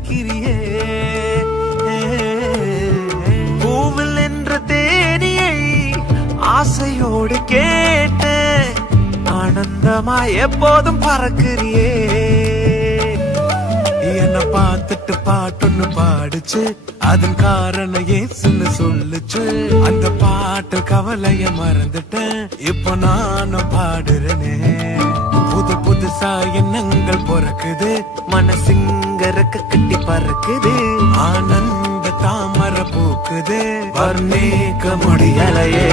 சிரிக்கிறியே பூவில் என்ற தேனியை ஆசையோடு கேட்டு ஆனந்தமாய் எப்போதும் பறக்கிறியே என்ன பார்த்துட்டு பாட்டுன்னு பாடுச்சு அதன் காரணம் ஏசுன்னு சொல்லுச்சு அந்த பாட்டு கவலைய மறந்துட்டேன் இப்போ நானும் பாடுறேனே புது புதுசா எண்ணங்கள் பிறக்குது மனசிங்கரக்க கட்டி பறக்குது ஆனந்த தாமரை பூக்குது வர்ணிக்க முடியலையே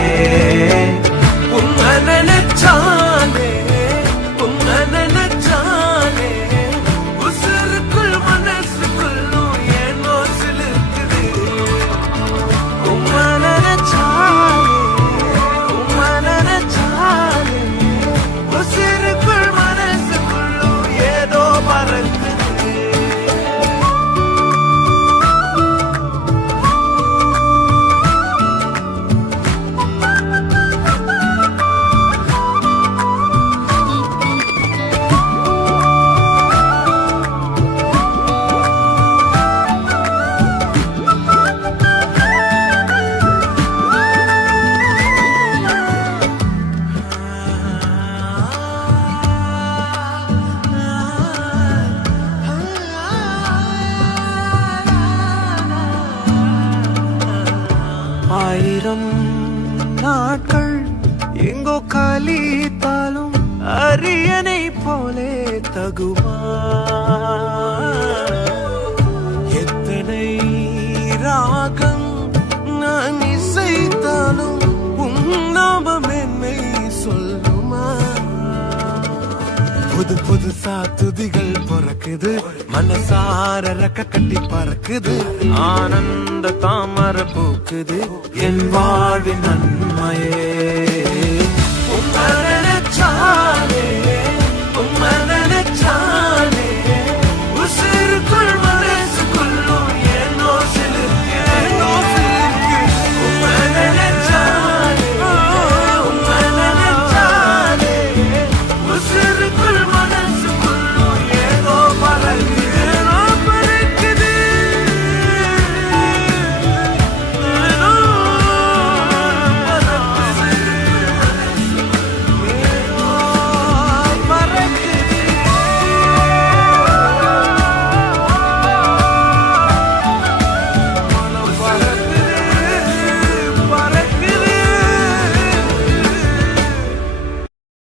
உன்னை நினைச்சாலே உன்னை நினைச்சாலே உசுருக்குள் மனசுக்குள்ளும் ஏனோ சிலுக்குது உன்னை நினைச்சாலே உன்னை நினைச்சாலே உசுருக்குள் மனசுக்குள்ளும் ஏதோ பறக்குது ஆயிரம் நாட்கள் எங்கோ கலித்தாலும் அரியணை போலே தகுமா எத்தனை ராகம் நான் இசைத்தாலும் உன்னாமம் என்னை சொல்லுமா புது புதுசா துதிகள் பிறக்குது மனசார ரக்க கட்டி பறக்குது ஆனந்த தாமரை பூக்குது என் வாழ்வின் நன்மையே